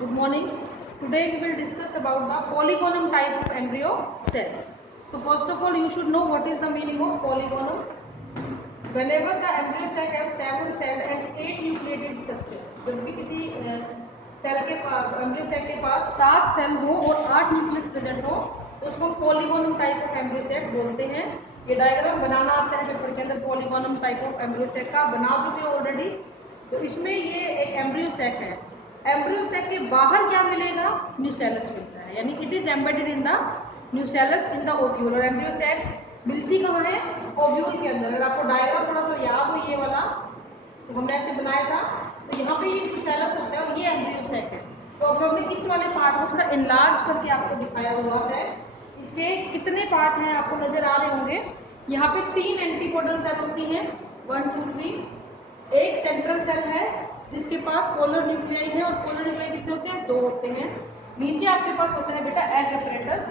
Good morning. Today we will discuss about the polygonum type of embryo cell. So first of all, you should know what is the meaning of polygonum. Whenever the embryo cell have 7 cell and 8 nucleated structure, जब भी किसी cell के embryo cell के पास 7 cell हो और 8 nucleus present हो तो उसको हम पोलीगोनम टाइप ऑफ एम्ब्रियो सेल बोलते हैं। ये डायग्राम बनाना आता है पेपर के अंदर, पोलीगोनम टाइप ऑफ एम्ब्रियो सेल का बना चुके हो ऑलरेडी। तो इसमें ये एक एम्ब्रियो सेल है। एम्ब्रियो सेल के बाहर क्या मिलेगा? न्यूसेलस मिलता है, यानी it is embedded in the nucellus in the ovule. और एम्ब्रियो सेल मिलती कहाँ है? ओव्यूल के अंदर। अगर आपको डायग्राम थोड़ा सा याद हो ये वाला, तो हमने ऐसे बनाया था, तो यहाँ पे ये न्यूसेलस होता है और ये एम्ब्रियो सेल है। तो अब हमने इस वाले पार्ट को थोड़ा एनलार्ज करके आपको दिखाया हुआ है। इसके कितने पार्ट हैं आपको नजर आ रहे होंगे। यहाँ पे 3 एंटीपोडल सेल होती हैं, 1 2 3। एक सेंट्रल सेल है जिसके पास पोलर न्यूक्लियाई है, और पोलर न्यूक्लियाई कितने होते हैं? 2 होते हैं। नीचे आपके पास होता है बेटा egg apparatus.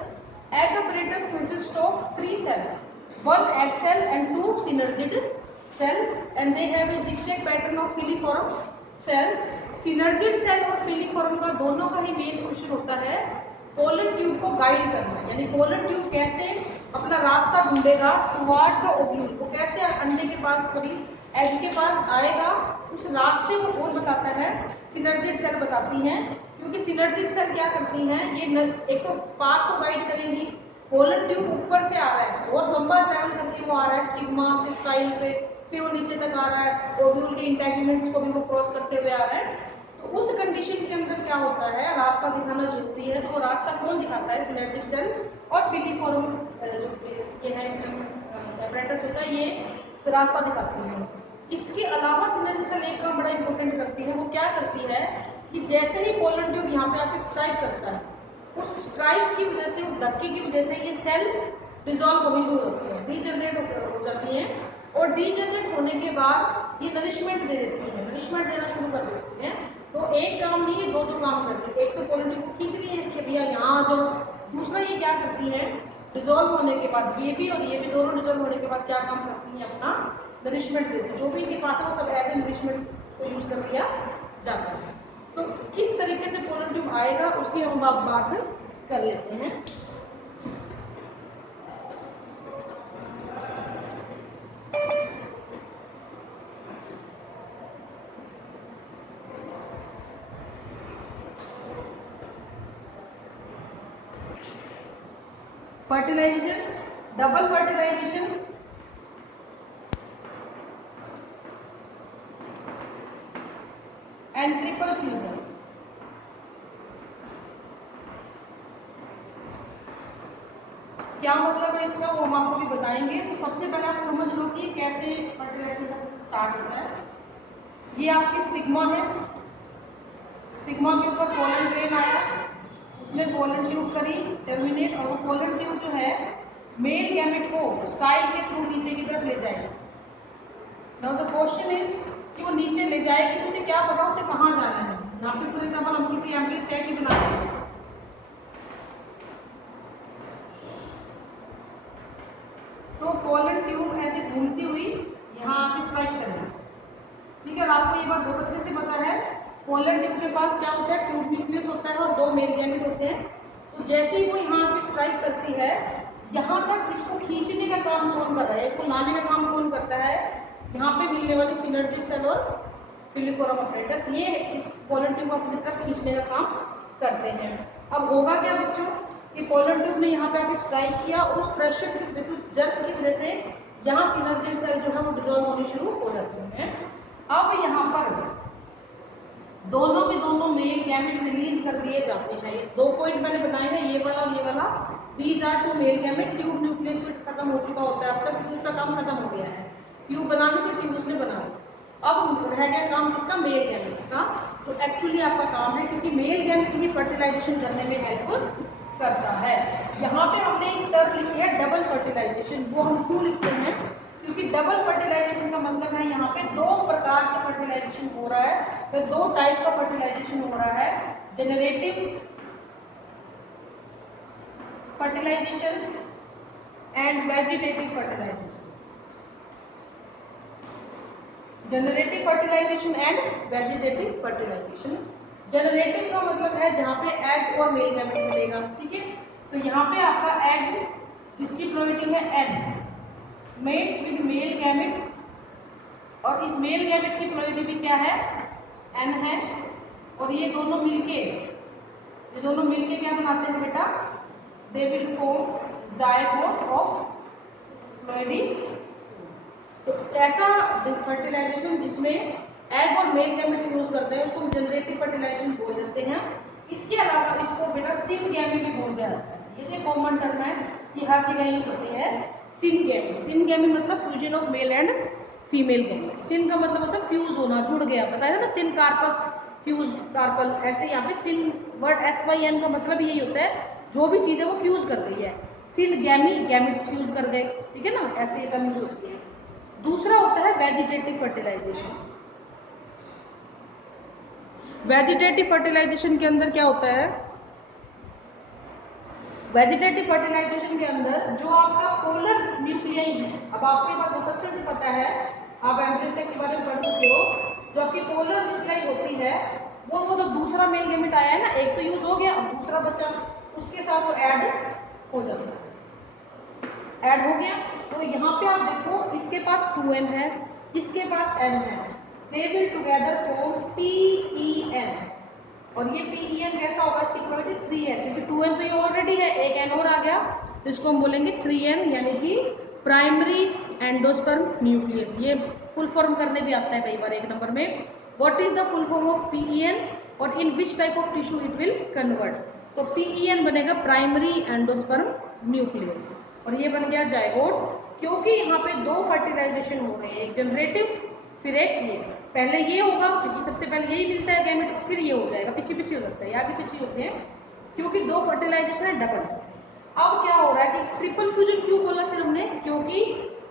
Egg apparatus consist of 3 cells, 1 egg cell and 2 synergid cell, and they have a zigzag pattern of filiform cells. synergid cell और filiform का दोनों का ही मेन फंक्शन होता है पोलन ट्यूब को गाइड करना, यानी पोलन ट्यूब कैसे अपना रास्ता ढूंढेगा टुवर्ड द ओव्यूल, वो कैसे अंडे के पास सॉरी एग के पास आएगा, उस रास्ते को कौन बताता है? सिनर्जिड सेल बताती हैं। क्योंकि सिनर्जिड सेल क्या करती हैं, ये एक तो पाथ को गाइड करेंगी। पोलन ट्यूब ऊपर से आ रहा है, बहुत लंबा ट्रैवल करके वो आ रहा है स्टिग्मा से स्टाइल पे, फिर वो नीचे तक आ रहा है, ओव्यूल के इंटेगुमेंट्स को भी वो क्रॉस करते हुए आ रहा है। तो उस कंडीशन के अंदर क्या होता है, रास्ता दिखाना जरूरी है। तो वो रास्ता कौन दिखाता है? सिनर्जिड सेल और फिलीफॉर्म जो ये है apparatus होता है, ये रास्ता दिखाती है। इसके अलावा सिनर्जिड सेल एक काम बड़ा इंपॉर्टेंट करती है। वो क्या करती है कि जैसे ही पोलन ट्यूब यहाँ पे आके स्ट्राइक करता है, उस स्ट्राइक की वजह से, उस धक्के की वजह से ये सेल डिसॉल्व होनी शुरू होती है, डीजनरेट हो जाती है। और डीजनरेट होने के बाद ये नरिशमेंट दे देती है, नरिशमेंट देना शुरू कर देती है। तो एक काम नहीं है, 2 काम करती है। एक तो पोलन ट्यूब को खींच रही है कि भैया यहाँ आ जाओ। दूसरा ये क्या करती है, डिसॉल्व होने के बाद ये भी और ये भी दोनों डिसॉल्व होने के बाद क्या काम करती है? अपना नरिशमेंट देते हैं। जो भी इनके पास है वो सब एज ए नरिशमेंट को यूज कर लिया जाता है। तो किस तरीके से पोलन ट्यूब आएगा उसकी हम बात कर लेते हैं। Fertilisation, double fertilisation, and triple fusion. क्या मतलब है इसका, वो हम आपको भी बताएंगे। तो सबसे पहले आप समझ लो कि कैसे फर्टिलाइजेशन का स्टार्ट होता है। ये आपकी स्टिग्मा है, स्टिग्मा के ऊपर पोलन ग्रेन आया, उसने पोलन ट्यूब करी जर्मिनेट, और वो पोलन ट्यूब जो है मेल गैमेट को स्टाइल के थ्रू नीचे की तरफ ले जाएगी। नाउ द क्वेश्चन इज कि वो नीचे ले जाएगी, मुझे क्या पता उसे कहाँ जाना है। यहाँ पे फॉर एग्जाम्पल हम सीधी एम्ब्रियो सेल की बना रहे हैं, तो पोलन ट्यूब ऐसे घूमती हुई यहाँ आके स्ट्राइक करेगी। ठीक है, और आपको ये बात बहुत अच्छे से पता है, पोलन ट्यूब के पास क्या होता है? ट्यूब न्यूक्लियस होता है और 2 मेल गैमेट होते हैं। तो जैसे ही वो यहाँ आके स्ट्राइक करती है, यहाँ तक इसको खींचने का काम कौन कर रहा है, इसको लाने का काम कौन करता है? यहाँ पे मिलने वाली सिनर्जिड सेल और फिलीफोरम अपरेटस, ये इस पोलन ट्यूब को अपनी तरफ खींचने का काम करते हैं। अब होगा क्या बच्चों कि पोलन ट्यूब ने यहाँ पे आके स्ट्राइक किया, और उस प्रेशर की वजह से, उस जर्क की वजह से यहाँ सिनर्जिड सेल जो है वो डिसॉल्व होनी शुरू हो जाती है। अब यहाँ पर दोनों के दोनों मेल गैमेट रिलीज कर दिए जाते हैं। 2 पॉइंट मैंने बनाए हैं, ये वाला और ये वाला। These are 2 male gamete. Tube nucleus में खत्म हो चुका होता है, अब तक तो उसका काम खत्म हो गया है। ट्यूब बनाने तो ट्यूब उसने बना दी, अब रह गया काम किसका? मेल गैमेट्स का। तो एक्चुअली आपका काम है, क्योंकि मेल गैमेट ही फर्टिलाइजेशन करने में हेल्प करता है। यहाँ पे हमने एक टर्म लिखी है डबल फर्टिलाइजेशन। वो हम क्यों लिखते हैं? क्योंकि डबल फर्टिलाइजेशन का मतलब है यहाँ पे 2 प्रकार से फर्टिलाइजेशन हो रहा है, तो 2 टाइप का फर्टिलाइजेशन हो रहा है। Generative fertilisation and vegetative fertilisation. Generative fertilisation and vegetative fertilisation. Generative का मतलब है जहाँ पे एग और मेल गैमेट मिलेगा, ठीक है। तो यहाँ पे आपका एग जिसकी प्रोबेबिलिटी है n, mates with male gamete, और इस मेल गैमेट की प्रोबेबिलिटी क्या है, n है। और ये दोनों मिलके क्या बनाते हैं बेटा, they will form zygote of ploidy. तो ऐसा फर्टिलाइजेशन जिसमें एग और मेल गैमेट फ्यूज करते हैं उसको जनरेटिव फर्टिलाइजेशन बोल देते हैं। इसके अलावा इसको बेटा सिनगैमी भी बोल दिया जाता है। ये जो कॉमन टर्म है ये हर जगह यूज होती है, सिनगैमी। सिनगैमी मतलब fusion of male and female gamete. Syn का मतलब होता है फ्यूज होना, जुड़ गया, बताया ना, सिन कार्पस फ्यूज कार्पल। ऐसे यहाँ पे सिन वर्ड SYN का मतलब यही होता है जो भी चीज है वो फ्यूज कर गई है। सिनगैमी, गैमेट्स फ्यूज कर गए, ठीक है ना, ऐसे टर्म यूज होती है। दूसरा होता है वेजिटेटिव फर्टिलाइजेशन। वेजिटेटिव फर्टिलाइजेशन के अंदर क्या होता है, वेजिटेटिव फर्टिलाइजेशन के अंदर जो आपका पोलर न्यूक्लियाई है, अब आपको ये बात बहुत अच्छे से पता है, आप एम्ब्रियो सेक के बारे में पढ़ चुके हो, जो आपकी पोलर न्यूक्लियाई होती है वो तो दूसरा मेल गैमेट आया है ना, एक तो यूज हो गया, अब दूसरा बचा, उसके साथ वो ऐड हो जाता है, ऐड हो गया। तो यहाँ पे आप देखो इसके पास 2n है, इसके पास n है, they will together form PEN। और ये PEN कैसा होगा, इसकी प्रोबेबिलिटी 3n, क्योंकि 2n तो ये ऑलरेडी है, एक n और आ गया, तो इसको हम बोलेंगे 3n, यानी कि प्राइमरी एंडोस्पर्म न्यूक्लियस। ये फुल फॉर्म करने भी आता है कई बार एक नंबर में। What is the full form of PEN और in which type of tissue it will convert. तो PEN बनेगा प्राइमरी एंडोस्पर्म न्यूक्लियस, और ये बन गया जायगोट, क्योंकि यहाँ पे दो फर्टिलाइजेशन हो रहे हैं, एक जनरेटिव फिर एक ये। पहले ये होगा क्योंकि सबसे पहले यही मिलता है गैमेट को, फिर ये हो जाएगा, पीछे पीछे हो सकता है, आगे पीछे होते हैं, क्योंकि दो फर्टिलाइजेशन है डबल। अब क्या हो रहा है कि ट्रिपल फ्यूजन क्यों बोला फिर हमने, क्योंकि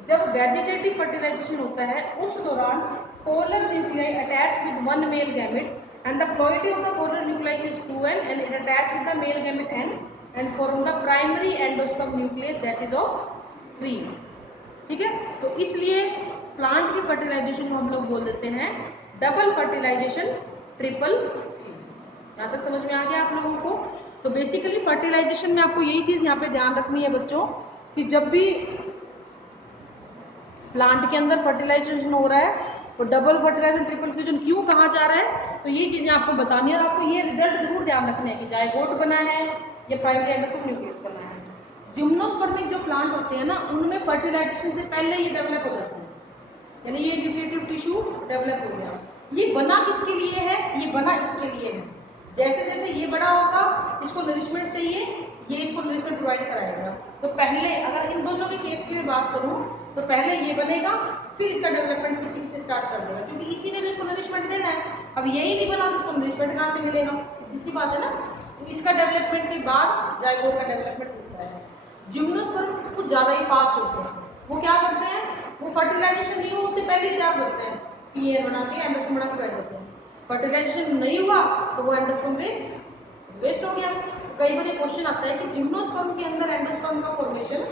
जब वेजिटेटिव फर्टिलाइजेशन होता है उस दौरान polar nuclei attach with one male gamete and the ploidy of the polar nuclei is 2n and it attach with the male gamete n and form the primary endosperm nucleus that is of 3, ठीक है। तो इसलिए plant की fertilisation को हम लोग बोल देते हैं डबल फर्टिलाइजेशन, ट्रिपल फ्यूजन। यहाँ तक समझ में आ गया आप लोगों को। तो बेसिकली फर्टिलाइजेशन में आपको यही चीज यहाँ पे ध्यान रखनी है बच्चों, कि जब भी प्लांट के अंदर फर्टिलाइजेशन हो रहा है तो डबल फर्टिलाइजेशन, ट्रिपल फ्यूजन क्यों कहा जा रहा है, तो ये चीजें आपको बतानी है, और आपको ये रिजल्ट जरूर ध्यान रखने हैं कि जायगोट बना है या प्राइमरी एंडोस्पर्म न्यूक्लियस बना है। जिम्नोस्पर्मिक जो प्लांट होते हैं ना उनमें फर्टिलाइजेशन से पहले ये डेवलप हो जाते हैं, यानी ये न्यूक्लिएटिव टिश्यू डेवलप हो गया। ये बना किसके लिए है, ये बना इसके लिए है, जैसे जैसे ये बड़ा होगा इसको नरिशमेंट चाहिए, ये इसको नरिशमेंट प्रोवाइड कराएगा। तो पहले अगर इन दोनों के केस की मैं बात करूं तो पहले ये बनेगा, फिर इसका डेवलपमेंट पीछे पीछे स्टार्ट कर देगा, क्योंकि इसी ने इसको नरिशमेंट देना है। अब यही नहीं बना तो इसको नरिशमेंट कहाँ से मिलेगा, इसी बात है ना। तो इसका डेवलपमेंट के बाद जायगोट का डेवलपमेंट होता है। जिम्नोस्पर्म कुछ ज्यादा ही फास्ट होते हैं, वो क्या करते हैं, वो फर्टिलाइजेशन नहीं हो उससे पहले क्या करते हैं, पीएन बना के एंडोस्पर्म बना के बैठ जाते हैं। फर्टिलाइजेशन नहीं हुआ तो वो एंडोस्पर्म वेस्ट हो गया। कई बार क्वेश्चन आता है कि जिम्नोस्पर्म के अंदर एंडोस्पर्म का फॉर्मेशन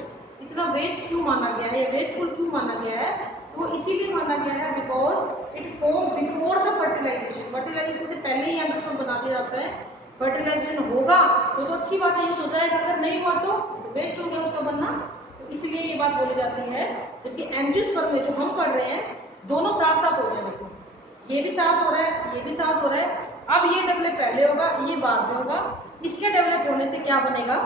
इतना वेस्ट क्यों माना गया है, वेस्टफुल क्यों माना गया है, तो वो इसीलिए माना गया है because it form before the fertilisation. Fertilisation से पहले ही एंडोस्पर्म बना दिया जाता है। फर्टिलाइजेशन होगा तो अच्छी बात है, यूज हो जाएगा, अगर नहीं हुआ तो वेस्ट हो गया उसका बनना, तो इसलिए ये बात बोली जाती है। जबकि एंजियोस्पर्म में जो हम पढ़ रहे हैं दोनों साथ साथ हो गए, देखो ये भी साथ हो रहा है, ये भी साथ हो रहा है। अब ये डेवलप पहले होगा, ये बाद में होगा। इसके डेवलप होने से क्या बनेगा,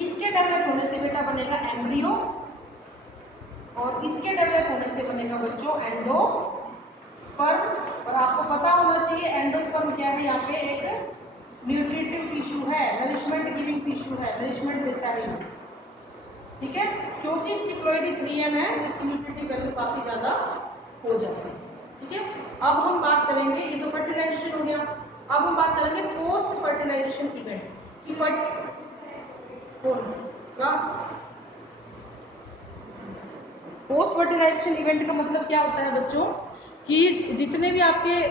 इसके डेवलप होने से बेटा बनेगा एम्ब्रियो, और इसके डेवलप होने से बनेगा बच्चों एंडोस्पर्म। और आपको पता होना चाहिए एंडोस्पर्म क्या है, यहाँ पे एक न्यूट्रिटिव टिश्यू है, नरिशमेंट गिविंग टिश्यू है, नरिशमेंट देता है, ठीक है, क्योंकि इसकी प्लॉइडी 3n है तो इसकी न्यूट्रिटिव वैल्यू काफी ज्यादा हो जाती है, ठीक है। अब हम बात करेंगे, ये तो फर्टिलाइजेशन हो गया, अब हम बात करेंगे पोस्ट फर्टिलाइजेशन इवेंट की। पोस्ट फर्टिलाइजेशन इवेंट का मतलब क्या होता है बच्चों, कि जितने भी आपके